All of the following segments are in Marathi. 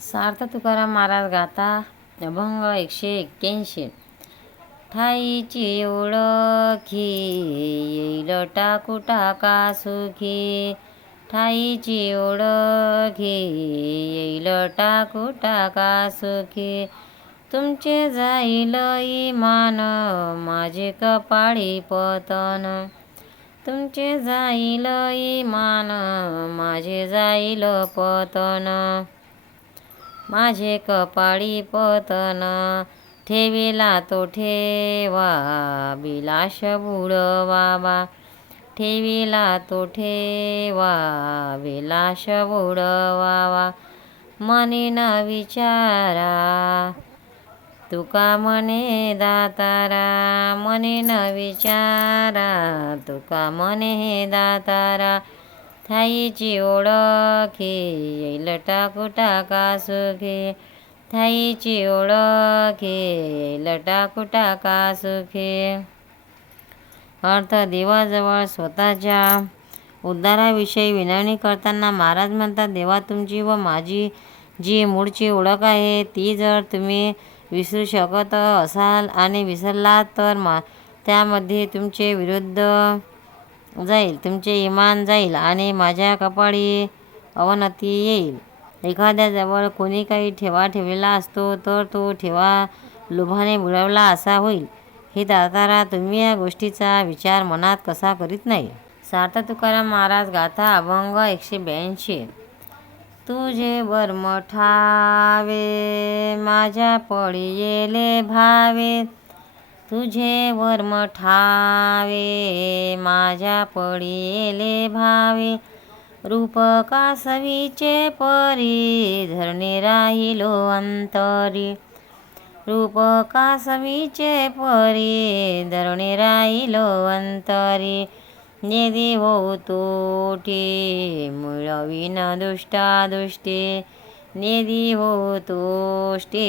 सार्थ तुकाराम महाराज गाता अभंग एकशे एक्क्याऐंशी. ठाईची ओळखी येईल टाकू टाका सुखी? ठाईची ओळखी येईल टाकू टाका सुखी? तुमचे जाईल इमान माझे कपाळी पतन. तुमचे जाईल इमान माझे जाईल पतन. माझे कपाळी पतन ठेविला तो ठेवा बिलाश बुडवावा ठेविला तो ठेवा विलाश बुडवावा मनी न विचारा तुका मने दातारा. मने न विचारा तुका मने दातारा. थाईची ओळखी येईल टाकू टाका सुखी थाईची ओळखी येईल टाकू टाका सुखी अर्थ देवाजवळ स्वतःच्या उद्धाराविषयी विनवणी करताना महाराज म्हणतात देवा तुमची व माझी जी मूळची ओळख आहे ती जर तुम्ही विसरू शकत असाल आणि विसरलात तर मा त्यामध्ये तुमचे विरुद्ध जाईल तुमचे इमान जाईल आणि माझ्या कपाळी अवनती येईल. एखाद्याजवळ कोणी काही ठेवा ठेवलेला असतो तर तो ठेवा लोभाने बुडवला असा होईल. हे दातारा तुम्ही या गोष्टीचा विचार मनात कसा करीत नाही? सार्थ तुकाराम महाराज गाथा अभंग एकशे ब्याऐंशी. तुझे वर्म ठावे माझ्या पळी येले भावे तुझे वर्म ठावे माझ्या पळी येले भावे. रूप कासवीचे परी धरणे राहिलो अंतरी. रूप कासवीचे परी धरणे राहिलो अंतरी. नेदी होऊ तोटी मिळवीन दुष्टा दुष्टी नेदी हो तोष्टी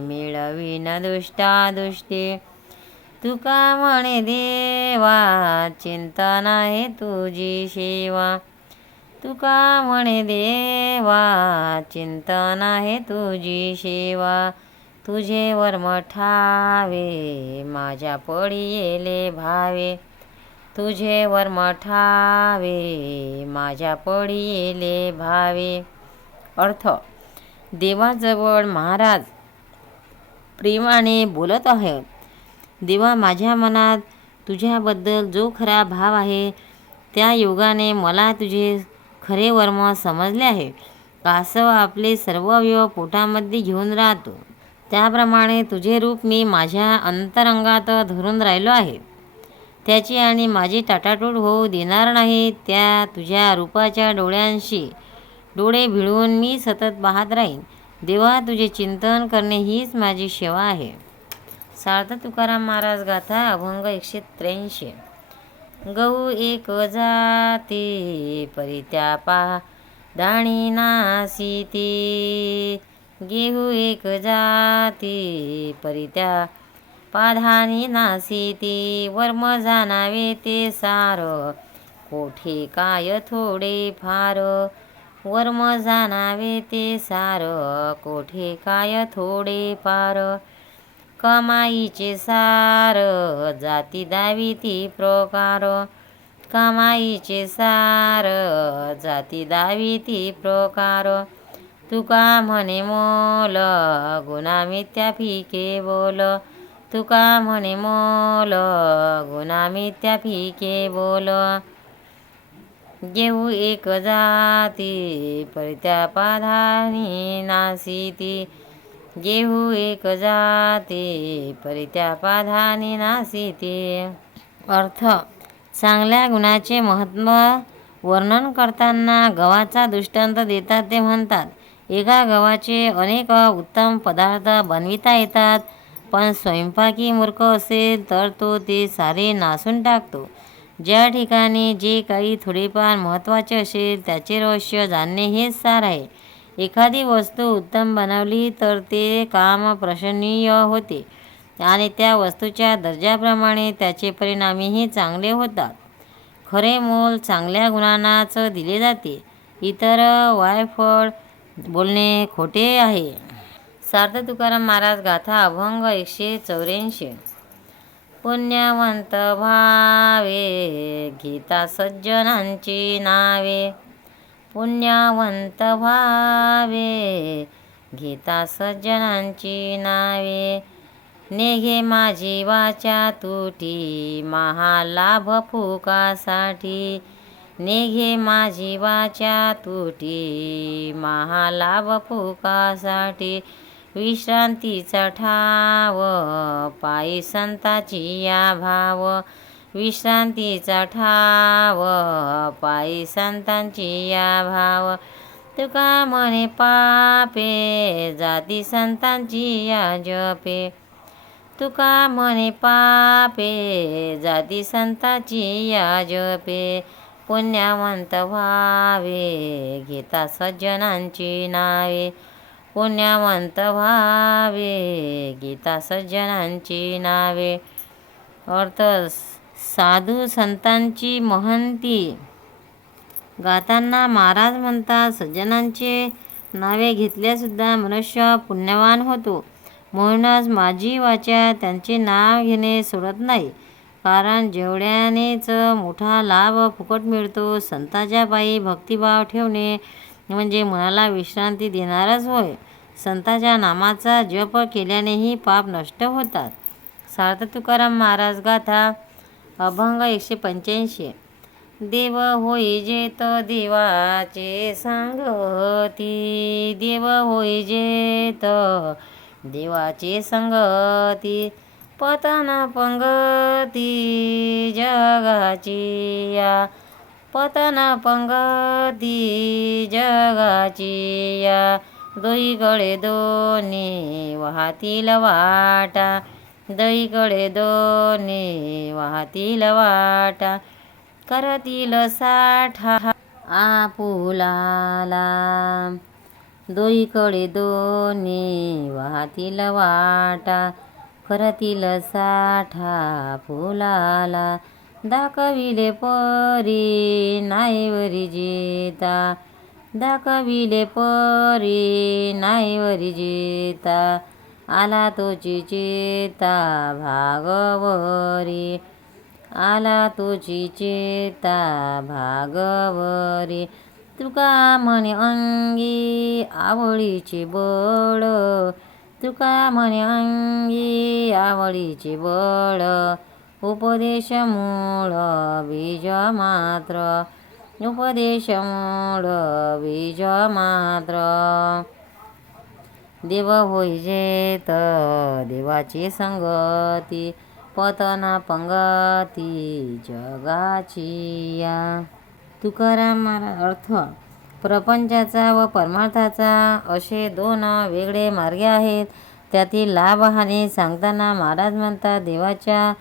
मिळवीन दुष्टा दुष्टी तुका म्हणे देवा चिंतन आहे तुझी सेवा. तुका म्हणे देवा चिंतन आहे तुझी सेवा. तुझे वर्म ठावे माझ्या पडी येले भावे. तुझे वर्म ठावे माझ्या पडी येले भावे. अर्थ देवाजवळ महाराज प्रेमाने बोलत आहेत. देवा माझ्या मनात तुझ्याबद्दल जो खरा भाव आहे त्या योगाने मला तुझे खरे वर्म समजले आहे. कासव आपले सर्व अवयव पोटामध्ये घेऊन राहतो. त्याप्रमाणे तुझे रूप मी माझ्या अंतरंगात धरून राहिलो आहे. त्याची आणि माझी टाटाटूट होऊ देणार नाही त्या तुझ्या रूपाच्या डोळ्यांशी. डोळे भिळून मी सतत पाहत राहीन. देवा तुझे चिंतन करणे हीच माझी सेवा आहे. सार्थ तुकाराम महाराज गाथा अभंग एकशे त्र्याऐंशी. गहू एक जाती परित्या पा दाणी नासिती. गेहू एक जाती परित्या पाधानी नासिती. वर्म जाणावे ते सार कोठे काय थोडे फार. वर्म जाणावे ते सार कोठे काय थोडे फार. कमाईचे सार जाती दावी ती प्रकार. कमाईचे सार जाती दावी ती प्रकार. तुका म्हणे मोल गुणा मिथ्या फिके बोल. तुका म्हणे मोल गुणा मिथ्या फिके बोल. घेऊ एक जाती परत्या पाधानी नासिती गेहू एक जाते परित्यापाधाने नासिते. अर्थ चांगल्या गुणाचे महत्त्व वर्णन करताना गव्हाचा दृष्टांत देतात ते म्हणतात. एका गव्हाचे अनेक उत्तम पदार्थ बनविता येतात पण स्वयंपाकी मूर्ख असेल तर तो ते सारे नासून टाकतो. ज्या ठिकाणी जे काही थोडेफार महत्त्वाचे असेल त्याचे रहस्य जाणणे हेच सार आहे. एखादी वस्तू उत्तम बनवली तर ते काम प्रशंसनीय होते. आणि त्या वस्तूच्या दर्जाप्रमाणे त्याचे परिणामीही चांगले होतात. खरे मोल चांगल्या गुणांनाच दिले जाते. इतर वायफळ बोलणे खोटे आहे. सार्थ तुकाराम महाराज गाथा अभंग एकशे चौऱ्याऐंशी. पुण्यवंत भावे गीता सज्जनांची नावे. पुण्यवंत भावे घेता सज्जनांची नावे. नेघे माझी वाचा तुटी. महालाभ फुकासाठी. नेघे माझी वाचा तुटी. महालाभ फुकासाठी. विश्रांतीचा ठाव. पायी संताची या भाव. विश्रांतीचा ठाव पायी संतांची या भाव. तुका म्हणे पापे जाती संतांची या जपे. तुका म्हणे पापे जाती संताची या जपे. पुण्यवंत व्हावे घेता सज्जनांची नावे. पुण्यवंत व्हावे गीता सज्जनांची नावे. अर्थ साधू संतांची महंती. गाताना महाराज म्हणतात सज्जनांचे नावे घेतल्यासुद्धा मनुष्य पुण्यवान होतो. म्हणूनच माझी वाचा त्यांचे नाव घेणे सोडत नाही. कारण जेवढ्यानेच मोठा लाभ फुकट मिळतो संताच्या पायी भक्तिभाव ठेवणे म्हणजे मनाला विश्रांती देणारच होय. संताच्या नामाचा जप केल्यानेही पाप नष्ट होतात. सार्थ तुकाराम महाराज गाथा अभंग एकशे पंच्याऐंशी. देव होई जेत देवाचे सांगती देव होई जेत देवाचे संगती पतन पंगती जगाची या. पतन पंगती जगाची या. दोईकडे दोन्ही वाहतील वाटा. दहीकडे दोन्ही वाहतील वाटा करतील साठा. आपुलाला दोईकडे दोन्ही वाहतील वाटा करतील साठा. फुलाला दाखविले परी नाईवरी जिता दाखविले परी नाईवरी जिता. आला तुझी चेता भागवरी। आला तुझी चेता भागवरी। तुका म्हणे अंगी आवडीचे बळ। तुका म्हणे अंगी आवडीचे बळ। उपदेश मूळ बीज मात्र। उपदेश मूळ बीज मात्र। देव होईजेत देवाची संगती पतन पंगती जगाची या. तुकाराम अर्थ प्रपंचाचा व परमार्थाचा असे दोन वेगळे मार्ग आहेत. त्यातील लाभहानी सांगताना महाराज म्हणतात देवाच्या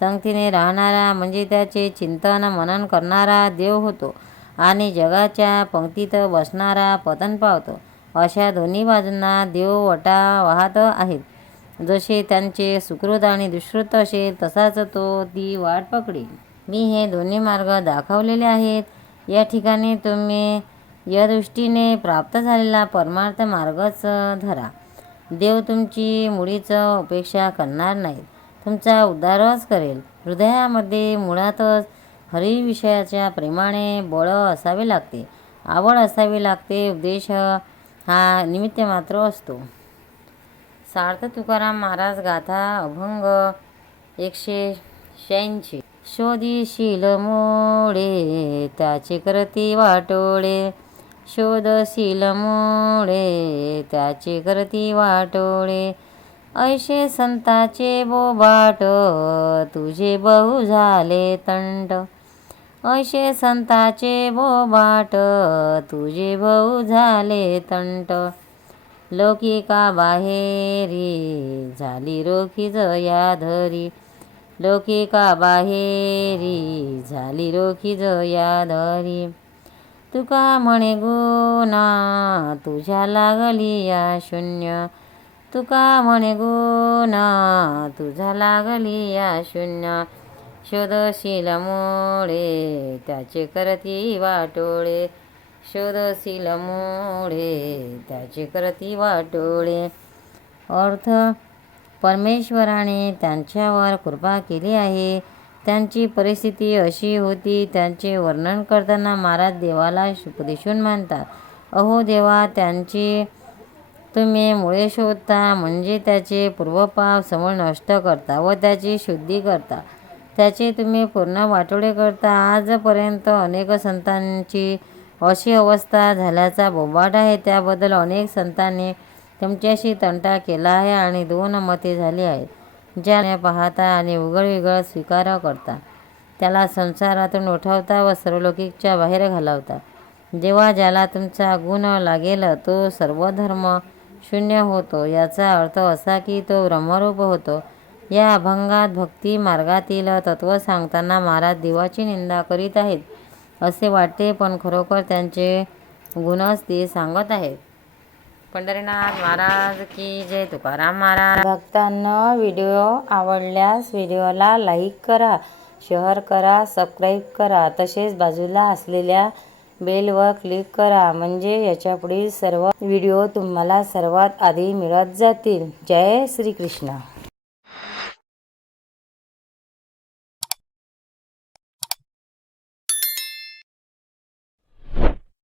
संगतीने राहणारा म्हणजे त्याचे चिंतन मनन करणारा देव होतो आणि जगाच्या पंक्तीत बसणारा पतन पावतो. अशा दोन्ही बाजूंना देव वटा वाहत आहेत. जसे त्यांचे सुकृत आणि दुष्कृत असेल तसाच तो ती वाट पकडेल. मी हे दोन्ही मार्ग दाखवलेले आहेत. या ठिकाणी तुम्ही या दृष्टीने प्राप्त झालेला परमार्थ मार्गच धरा. देव तुमची मुळीच उपेक्षा करणार नाहीत. तुमचा उद्धारच करेल. हृदयामध्ये मुळातच हरिविषयाच्या प्रेमाने बळ असावे लागते. आवड असावी लागते. उपदेश हा निमित्त मात्र असतो. सार्थ तुकाराम महाराज गाथा अभंग एकशे शहाऐंशी. शोधीशील मोळे त्याचे करती वाटोळे. शोधशील मोडे त्याचे करती वाटोळे. ऐशे संताचे बोबाट तुझे बहु झाले तंट ऐशे संताचे बोबाट तुझे भाऊ झाले तंट. लौकिका बाहेरी झाली रोखी जया धरी. लौकिका बाहेरी झाली रोखी जया धरी. तुका म्हणे गुना तुझ्या लागली या शून्य. तुका म्हणे गुना तुझ्या लागली या शून्य. शोधशील मोळे त्याचे करती वाटोळे. शोधशील मोळे त्याचे करती वाटोळे. अर्थ परमेश्वराने त्यांच्यावर कृपा केली आहे. त्यांची परिस्थिती अशी होती त्यांचे वर्णन करताना महाराज देवाला उपदेशून मानतात अहो देवा त्यांची तुम्ही मुळे शोधता म्हणजे त्याचे पूर्वपाप समूळ नष्ट करता व त्याची शुद्धी करता. त्याचे तुम्ही पूर्ण वाटोळे करता. आजपर्यंत अनेक संतांची अशी अवस्था झाल्याचा बोबाट आहे. त्याबद्दल अनेक संतांनी तुमच्याशी तंटा केला आहे आणि दोन मते झाली आहेत ज्याने पाहता आणि उघडविघळ स्वीकार करता. त्याला संसारातून उठवता व सर्वलौकिकच्या बाहेर घालवता. जेव्हा ज्याला तुमचा गुण लागेल तो सर्व धर्म शून्य होतो. याचा अर्थ असा की तो ब्रह्मरूप होतो. या अभंगात भक्ती मार्गातील तत्त्व सांगताना महाराज देवाची निंदा करीत आहेत असे वाटते पण खरोखर त्यांचे गुणच ते सांगत आहेत. पंढरीनाथ महाराज की जय तुकाराम महाराज. भक्तांना व्हिडिओ आवडल्यास व्हिडिओला लाईक करा शेअर करा सबस्क्राईब करा तसेच बाजूला असलेल्या बेलवर क्लिक करा म्हणजे याच्यापुढील सर्व व्हिडिओ तुम्हाला सर्वात आधी मिळत जातील. जय श्रीकृष्ण.